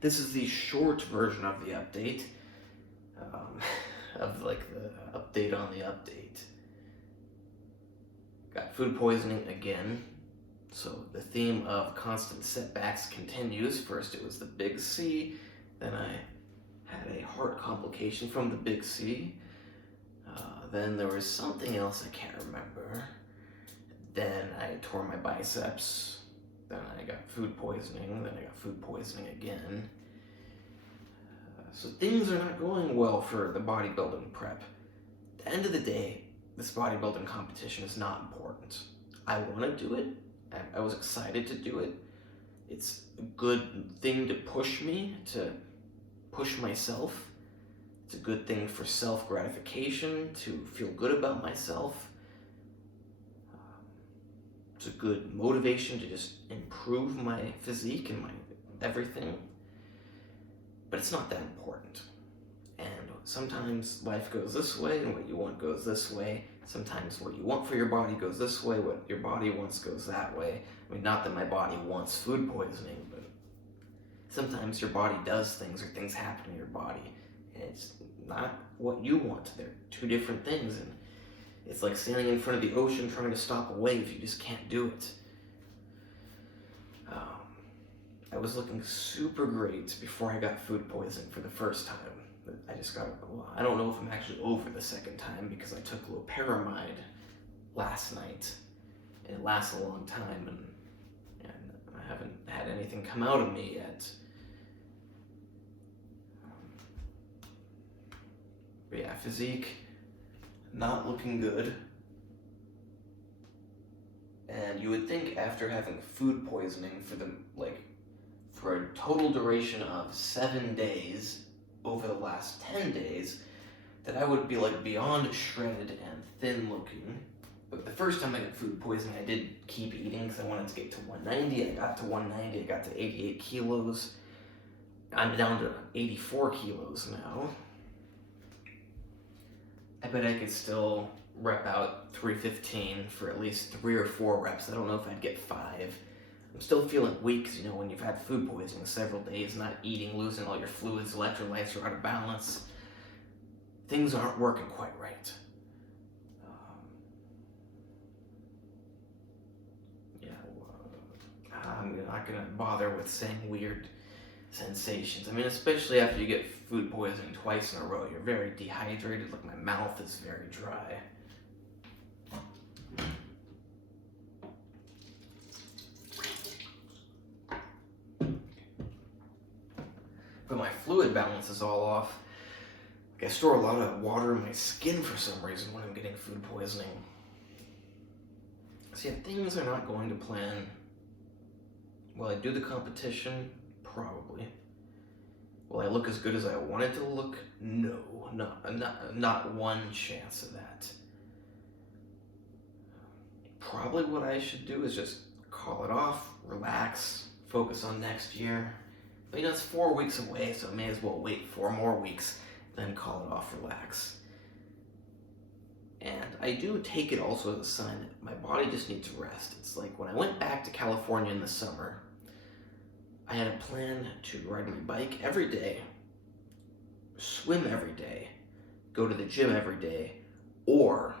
This is the short version of the update, of like the update on the update. Got food poisoning again. So the theme of constant setbacks continues. First it was the big C, then I had a heart complication from the big C. Then there was something else I can't remember. Then I tore my biceps. Then I got food poisoning. Then I got food poisoning again. So things are not going well for the bodybuilding prep. At the end of the day, this bodybuilding competition is not important. I want to do it. I was excited to do it. It's a good thing to push me, to push myself. It's a good thing for self-gratification, to feel good about myself. It's a good motivation to just improve my physique and my everything. But it's not that important. And sometimes life goes this way and what you want goes this way. Sometimes what you want for your body goes this way, what your body wants goes that way. I mean, not that my body wants food poisoning, but sometimes your body does things or things happen in your body. And it's not what you want. They're two different things. And it's like standing in front of the ocean trying to stop a wave. You just can't do it. I was looking super great before I got food poisoning for the first time. I just got, well, I don't know if I'm actually over the second time because I took loperamide last night. And it lasts a long time and I haven't had anything come out of me yet. But yeah, physique, not looking good. And you would think after having food poisoning for a total duration of 7 days over the last 10 days, that I would be like beyond shredded and thin looking. But the first time I got food poisoning, I did keep eating because I wanted to get to 190. I got to 190, I got to 88 kilos. I'm down to 84 kilos now. I bet I could still rep out 315 for at least 3 or 4 reps. I don't know if I'd get 5. I'm still feeling weak because, when you've had food poisoning several days, not eating, losing all your fluids, electrolytes are out of balance, things aren't working quite right. I'm not going to bother with saying weird sensations. I mean, especially after you get food poisoning twice in a row, you're very dehydrated, like my mouth is very dry. But my fluid balance is all off. Like I store a lot of water in my skin for some reason when I'm getting food poisoning. So yeah, things are not going to plan. Will I do the competition? Probably. Will I look as good as I wanted to look? No, not one chance of that. Probably what I should do is just call it off, relax, focus on next year. But it's 4 weeks away, so I may as well wait 4 more weeks, then call it off, relax. And I do take it also as a sign that my body just needs rest. It's like when I went back to California in the summer, I had a plan to ride my bike every day, swim every day, go to the gym every day, or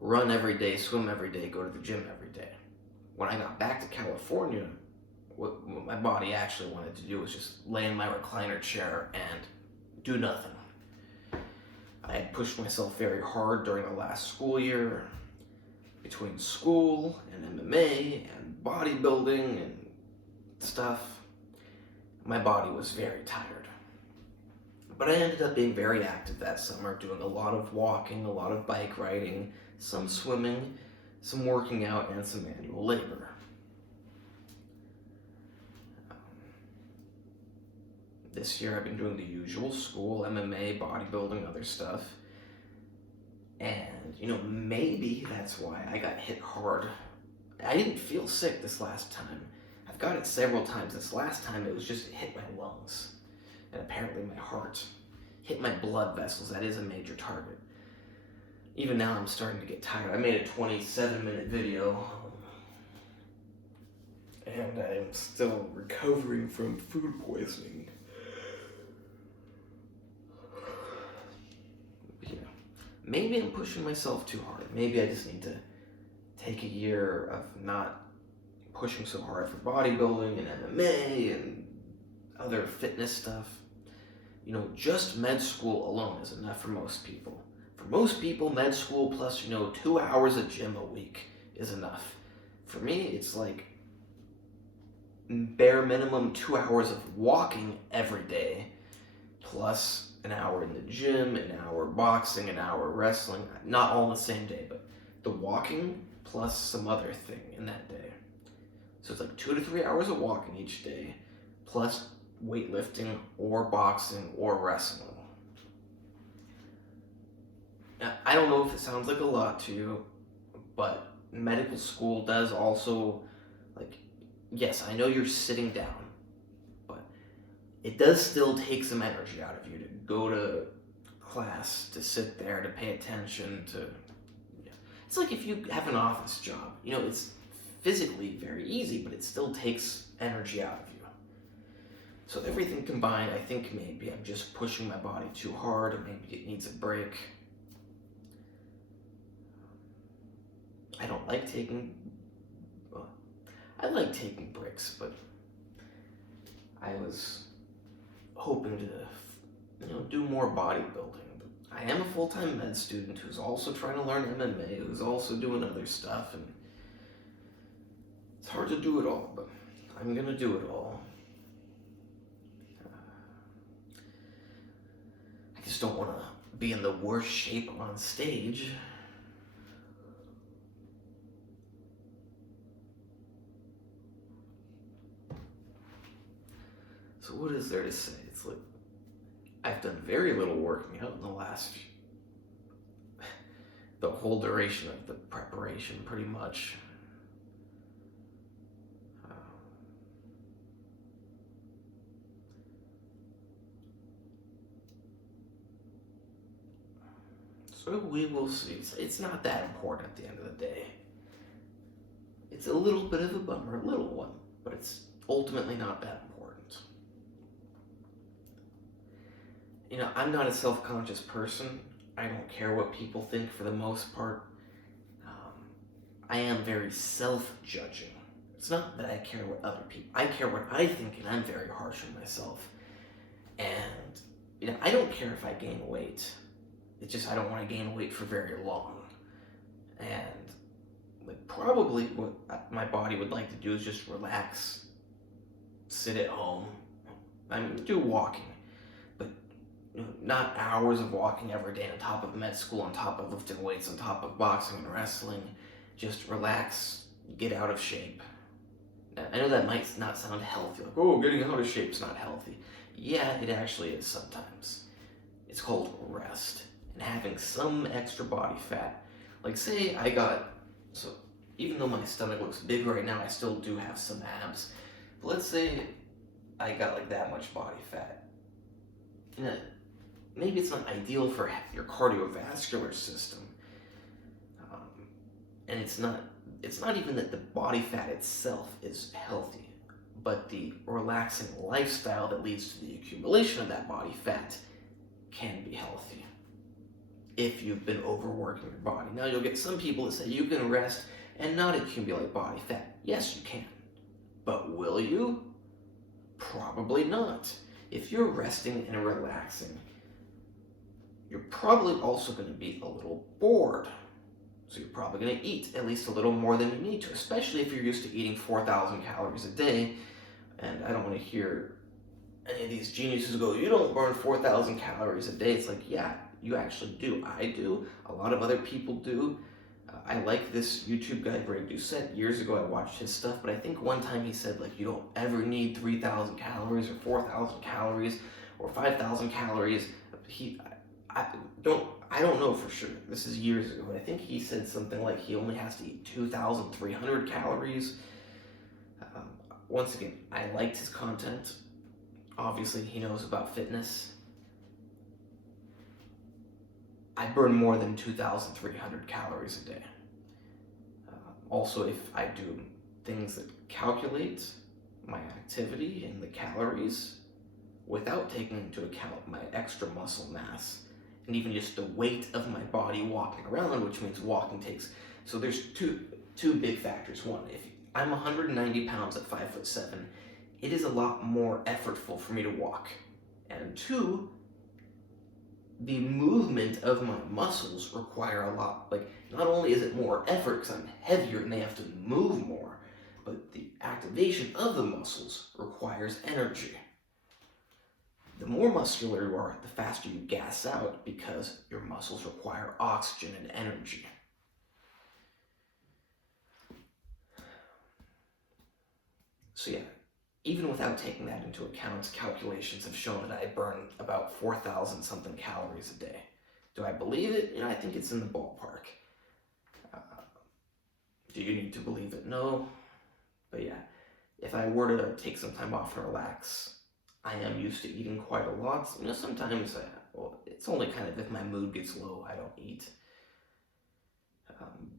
run every day, swim every day, go to the gym every day. When I got back to California, what my body actually wanted to do was just lay in my recliner chair and do nothing. I had pushed myself very hard during the last school year, between school and MMA and bodybuilding and stuff. My body was very tired. But I ended up being very active that summer, doing a lot of walking, a lot of bike riding, some swimming, some working out, and some manual labor. This year I've been doing the usual school, MMA, bodybuilding, other stuff. And, maybe that's why I got hit hard. I didn't feel sick this last time. I've got it several times. This last time it was just hit my lungs. And apparently my heart. Hit my blood vessels. That is a major target. Even now I'm starting to get tired. I made a 27-minute video. and I'm still recovering from food poisoning. Yeah. Maybe I'm pushing myself too hard. Maybe I just need to take a year of not pushing so hard for bodybuilding and MMA and other fitness stuff. Just med school alone is enough for most people. For most people, med school plus, 2 hours of gym a week is enough. For me, it's like bare minimum 2 hours of walking every day, plus an hour in the gym, an hour boxing, an hour wrestling. Not all in the same day, but the walking plus some other thing in that day. So it's like 2 to 3 hours of walking each day, plus weightlifting or boxing or wrestling. Now, I don't know if it sounds like a lot to you, but medical school does also, yes, I know you're sitting down, but it does still take some energy out of you to go to class, to sit there, to pay attention, it's like if you have an office job, it's physically very easy, but it still takes energy out of you. So everything combined, I think maybe I'm just pushing my body too hard, or maybe it needs a break. I like taking breaks, but I was hoping to, do more bodybuilding. I am a full-time med student who's also trying to learn MMA, who's also doing other stuff, and it's hard to do it all, but I'm gonna do it all. I just don't want to be in the worst shape on stage. So what is there to say? It's like, I've done very little working out in the whole duration of the preparation, pretty much. So we will see. It's not that important at the end of the day. It's a little bit of a bummer, a little one, but it's ultimately not that important. I'm not a self-conscious person. I don't care what people think for the most part. I am very self-judging. It's not that I care what other people, I care what I think, and I'm very harsh on myself. And, I don't care if I gain weight. It's just I don't want to gain weight for very long. And probably what my body would like to do is just relax, sit at home. Do walking, but not hours of walking every day on top of med school, on top of lifting weights, on top of boxing and wrestling. Just relax, get out of shape. Now, I know that might not sound healthy, like, oh, getting out of shape's not healthy. Yeah, it actually is sometimes. It's called rest. And having some extra body fat. Like, say so even though my stomach looks big right now, I still do have some abs. But let's say I got that much body fat. Maybe it's not ideal for your cardiovascular system. And it's not even that the body fat itself is healthy, but the relaxing lifestyle that leads to the accumulation of that body fat can be healthy if you've been overworking your body. Now, you'll get some people that say you can rest and not accumulate body fat. Yes, you can. But will you? Probably not. If you're resting and relaxing, you're probably also going to be a little bored. So you're probably going to eat at least a little more than you need to, especially if you're used to eating 4,000 calories a day. And I don't want to hear any of these geniuses go, you don't burn 4,000 calories a day. It's like, yeah, you actually do. I do. A lot of other people do. I like this YouTube guy, Greg Doucette. Years ago, I watched his stuff, but I think one time he said, you don't ever need 3,000 calories or 4,000 calories or 5,000 calories. I don't know for sure. This is years ago, but I think he said something like he only has to eat 2,300 calories. Once again, I liked his content. Obviously, he knows about fitness. I burn more than 2,300 calories a day. Also, if I do things that calculate my activity and the calories without taking into account my extra muscle mass and even just the weight of my body walking around, which means walking takes. So there's two big factors. One, if I'm 190 pounds at 5'7", it is a lot more effortful for me to walk. And two, the movement of my muscles require a lot. Like, not only is it more effort because I'm heavier and they have to move more, but the activation of the muscles requires energy. The more muscular you are, the faster you gas out because your muscles require oxygen and energy. So yeah, even without taking that into account, calculations have shown that I burn about 4,000 something calories a day. Do I believe it? I think it's in the ballpark. Do you need to believe it? No. But yeah, if I were to take some time off and relax, I am used to eating quite a lot. Sometimes, it's only kind of if my mood gets low, I don't eat.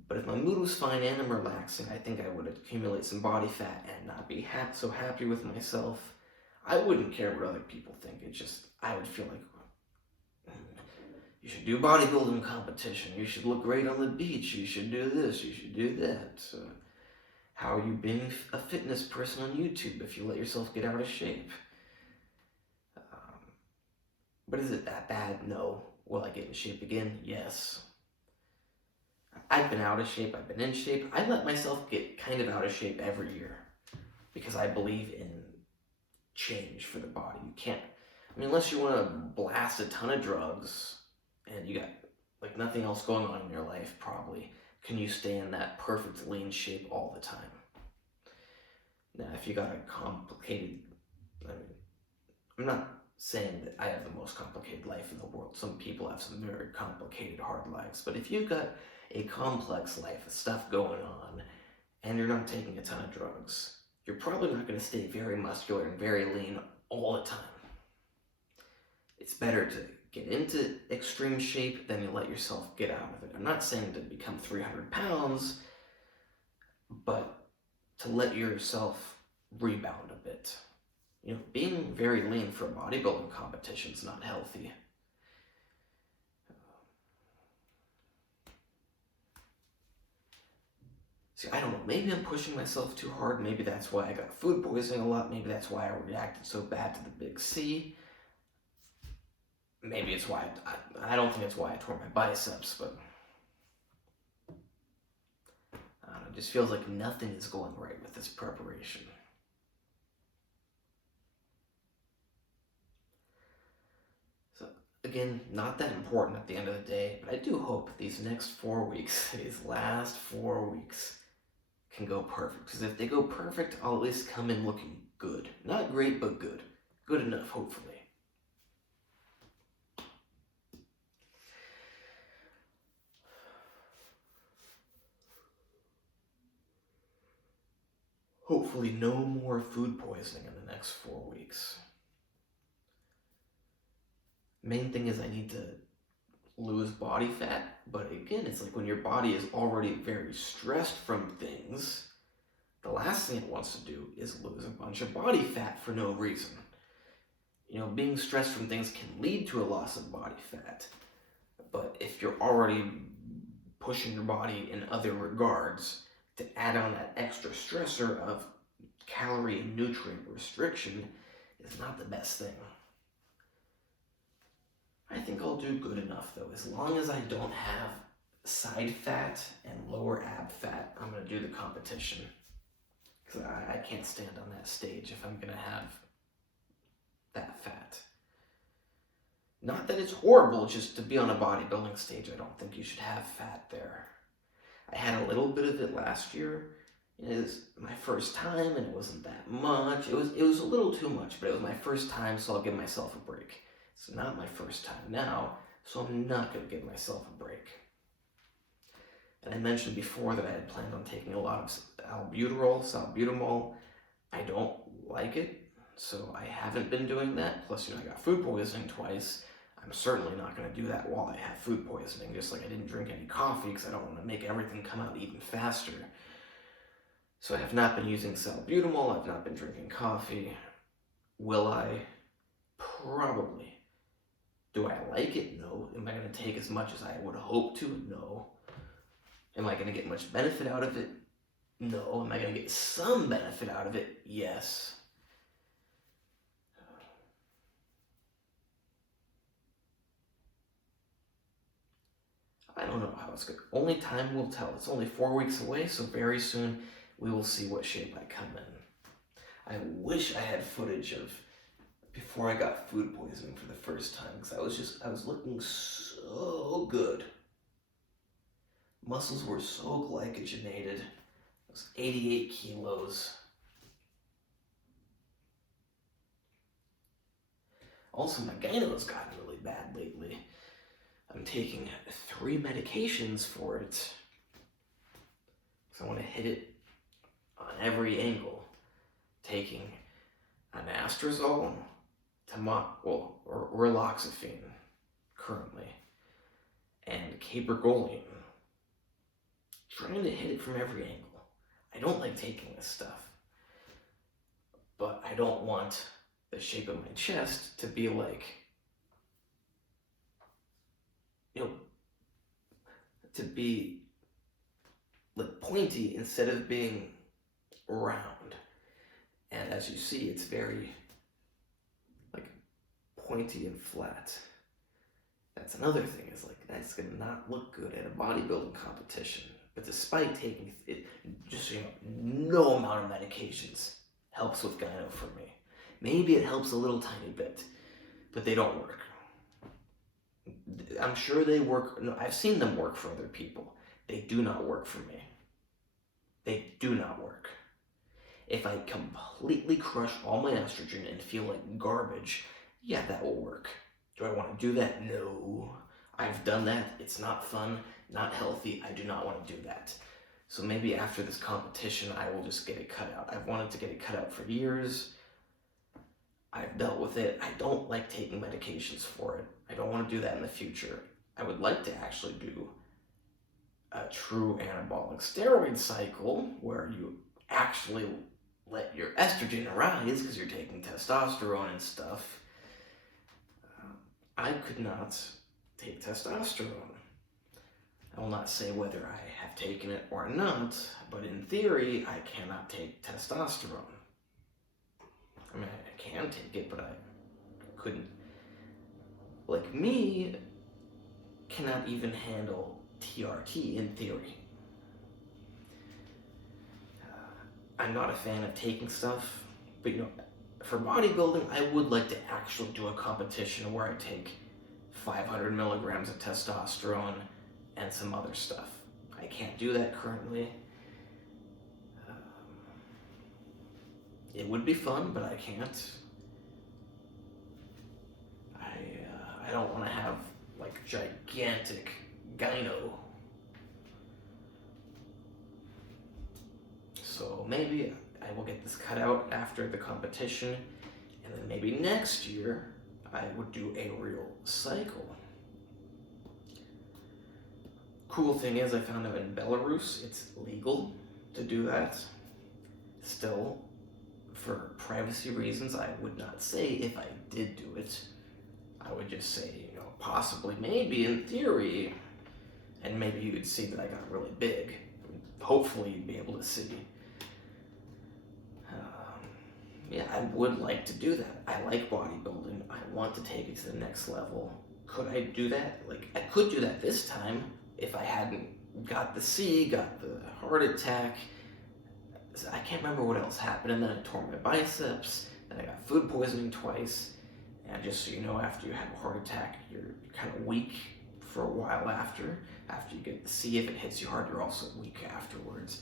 But if my mood was fine and I'm relaxing, I think I would accumulate some body fat and not be so happy with myself. I wouldn't care what other people think. It's just, I would feel like, you should do bodybuilding competition. You should look great on the beach. You should do this. You should do that. How are you being a fitness person on YouTube if you let yourself get out of shape? But is it that bad? No. Will I get in shape again? Yes. I've been out of shape, I've been in shape. I let myself get kind of out of shape every year because I believe in change for the body. You can't, unless you want to blast a ton of drugs and you got like nothing else going on in your life, probably, can you stay in that perfect lean shape all the time? Now, if you got a complicated, I'm not saying that I have the most complicated life in the world. Some people have some very complicated, hard lives. But if you've got a complex life with stuff going on and you're not taking a ton of drugs, you're probably not going to stay very muscular and very lean all the time. It's better to get into extreme shape than you let yourself get out of it. I'm not saying to become 300 pounds, but to let yourself rebound a bit. Being very lean for a bodybuilding competition is not healthy. See, I don't know, maybe I'm pushing myself too hard. Maybe that's why I got food poisoning a lot. Maybe that's why I reacted so bad to the big C. Maybe it's why, I don't think it's why I tore my biceps, but I don't know, it just feels like nothing is going right with this preparation. Again, not that important at the end of the day, but I do hope these next 4 weeks, these last 4 weeks, can go perfect. Because if they go perfect, I'll at least come in looking good. Not great, but good. Good enough, hopefully. Hopefully no more food poisoning in the next 4 weeks. Main thing is I need to lose body fat, but again, it's like when your body is already very stressed from things, the last thing it wants to do is lose a bunch of body fat for no reason. Being stressed from things can lead to a loss of body fat, but if you're already pushing your body in other regards, to add on that extra stressor of calorie and nutrient restriction is not the best thing. I think I'll do good enough though. As long as I don't have side fat and lower ab fat, I'm going to do the competition. Because I can't stand on that stage if I'm going to have that fat. Not that it's horrible, just to be on a bodybuilding stage, I don't think you should have fat there. I had a little bit of it last year. It was my first time and it wasn't that much. It was a little too much, but it was my first time, so I'll give myself a break. It's not my first time now, so I'm not going to give myself a break. And I mentioned before that I had planned on taking a lot of salbutamol. I don't like it, so I haven't been doing that. Plus, I got food poisoning twice. I'm certainly not going to do that while I have food poisoning, just like I didn't drink any coffee because I don't want to make everything come out even faster. So I have not been using salbutamol, I've not been drinking coffee. Will I? Probably. Do I like it? No. Am I going to take as much as I would hope to? No. Am I going to get much benefit out of it? No. Am I going to get some benefit out of it? Yes. I don't know how it's going. Only time will tell. It's only 4 weeks away, so very soon we will see what shape I come in. I wish I had footage of before I got food poisoning for the first time, because I was looking so good. Muscles were so glycogenated. I was 88 kilos. Also, my gyno's gotten really bad lately. I'm taking 3 medications for it. So I want to hit it on every angle. Taking anastrozole, or raloxifene currently, and cabergoline. Trying to hit it from every angle. I don't like taking this stuff, but I don't want the shape of my chest to be like, to be like pointy instead of being round. And as you see, it's very like pointy and flat. That's another thing, is like, that's gonna not look good at a bodybuilding competition. But despite taking it, just so you know, no amount of medications helps with gyno for me. Maybe it helps a little tiny bit, but they don't work. I'm sure they work. No, I've seen them work for other people. They do not work for me. They do not work. If I completely crush all my estrogen and feel like garbage, yeah, that will work. Do I want to do that? No. I've done that. It's not fun, not healthy. I do not want to do that. So maybe after this competition, I will just get it cut out. I've wanted to get it cut out for years. I've dealt with it. I don't like taking medications for it. I don't want to do that in the future. I would like to actually do a true anabolic steroid cycle where you actually let your estrogen rise because you're taking testosterone and stuff. I could not take testosterone. I will not say whether I have taken it or not, but in theory, I cannot take testosterone. I mean, I can take it, but I couldn't. Like me, cannot even handle TRT in theory. I'm not a fan of taking stuff, but for bodybuilding, I would like to actually do a competition where I take 500 milligrams of testosterone and some other stuff. I can't do that currently. It would be fun, but I can't. I don't want to have like gigantic gyno. So maybe I will get this cut out after the competition, and then maybe next year I would do a real cycle. Cool thing is, I found out in Belarus it's legal to do that. Still, for privacy reasons, I would not say if I did do it. I would just say, possibly, maybe in theory, and maybe you would see that I got really big. Hopefully you'd be able to see. Yeah, I would like to do that. I like bodybuilding. I want to take it to the next level. Could I do that? Like, I could do that this time if I hadn't got the C, got the heart attack. I can't remember what else happened, and then I tore my biceps, then I got food poisoning twice, and just so you know, after you have a heart attack, you're kind of weak for a while after. After you get the C, if it hits you hard, you're also weak afterwards.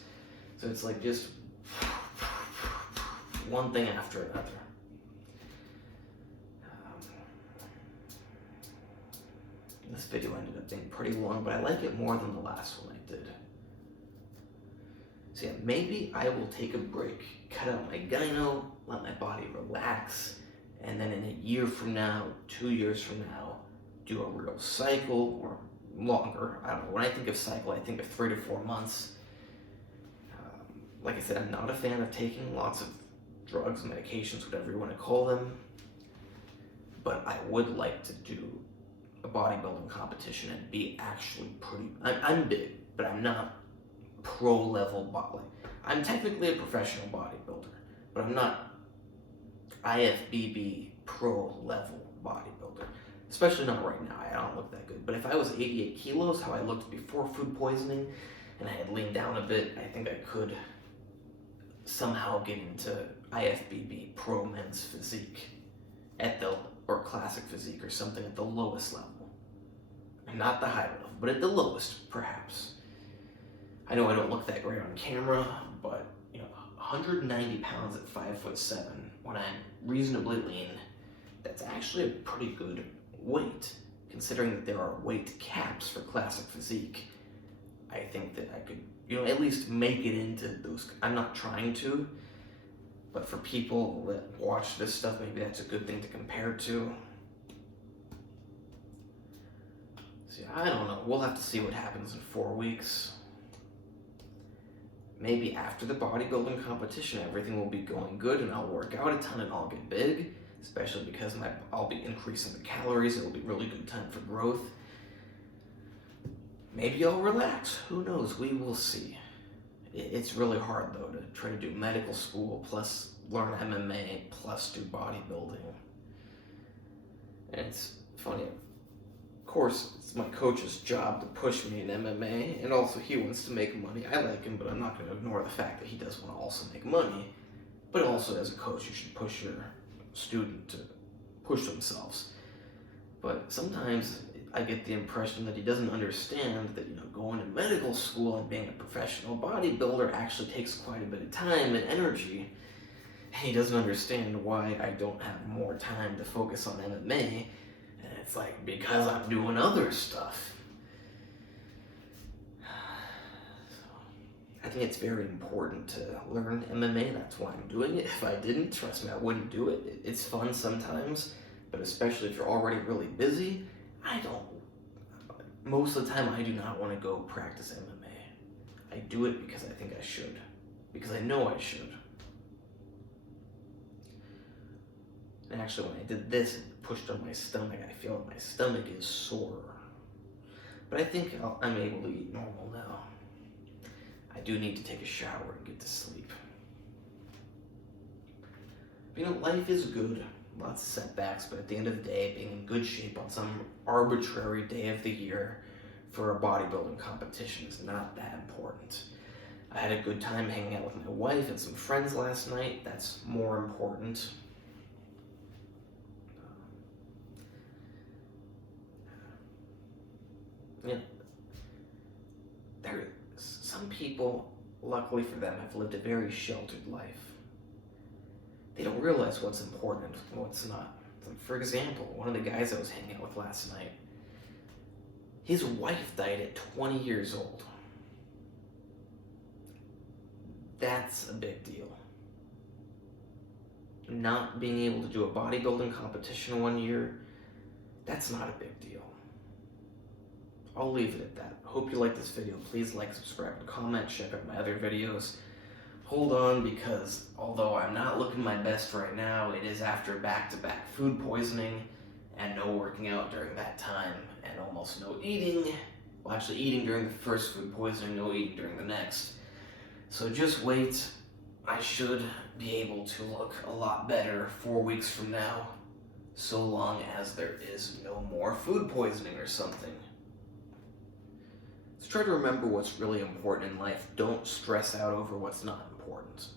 So it's like just one thing after another. This video ended up being pretty long, but I like it more than the last one I did. So yeah, maybe I will take a break, cut out my gyno, let my body relax, and then in a year from now, 2 years from now, do a real cycle, or longer. I don't know. When I think of cycle, I think of 3 to 4 months. Like I said, I'm not a fan of taking lots of drugs, medications, whatever you want to call them. But I would like to do a bodybuilding competition and be actually pretty. I'm big, but I'm not pro level body. I'm technically a professional bodybuilder, but I'm not IFBB pro level bodybuilder. Especially not right now. I don't look that good. But if I was 88 kilos, how I looked before food poisoning, and I had leaned down a bit, I think I could somehow get into IFBB pro men's physique or classic physique or something at the lowest level. And not the high level, but at the lowest, perhaps. I know I don't look that great on camera, but 190 pounds at 5'7" when I'm reasonably lean, that's actually a pretty good weight, considering that there are weight caps for classic physique. I think that I could, at least make it into those. I'm not trying to, but for people that watch this stuff, maybe that's a good thing to compare to. See, I don't know. We'll have to see what happens in 4 weeks. Maybe after the bodybuilding competition, everything will be going good and I'll work out a ton and I'll get big, especially because I'll be increasing the calories. It'll be really good time for growth. Maybe I'll relax. Who knows? We will see. It's really hard, though, to try to do medical school, plus learn MMA, plus do bodybuilding. And it's funny. Of course, it's my coach's job to push me in MMA, and also he wants to make money. I like him, but I'm not going to ignore the fact that he does want to also make money. But also, as a coach, you should push your student to push themselves. But sometimes I get the impression that he doesn't understand that, going to medical school and being a professional bodybuilder actually takes quite a bit of time and energy. He doesn't understand why I don't have more time to focus on MMA. And it's like, because I'm doing other stuff. I think it's very important to learn MMA. That's why I'm doing it. If I didn't, trust me, I wouldn't do it. It's fun sometimes, but especially if you're already really busy, most of the time I do not want to go practice MMA. I do it because I think I should. Because I know I should. And actually when I did this and pushed on my stomach, I feel like my stomach is sore. But I think I'm able to eat normal now. I do need to take a shower and get to sleep. But life is good. Lots of setbacks, but at the end of the day, being in good shape on some arbitrary day of the year for a bodybuilding competition is not that important. I had a good time hanging out with my wife and some friends last night. That's more important. Some people, luckily for them, have lived a very sheltered life. They don't realize what's important and what's not. For example, one of the guys I was hanging out with last night, his wife died at 20 years old. That's a big deal. Not being able to do a bodybuilding competition one year, that's not a big deal. I'll leave it at that. Hope you like this video. Please like, subscribe, and comment. Check out my other videos. Hold on, because although I'm not looking my best right now, it is after back-to-back food poisoning and no working out during that time and almost no eating. Well, actually eating during the first food poisoning, no eating during the next. So just wait. I should be able to look a lot better 4 weeks from now, so long as there is no more food poisoning or something. Let's try to remember what's really important in life. Don't stress out over what's not important.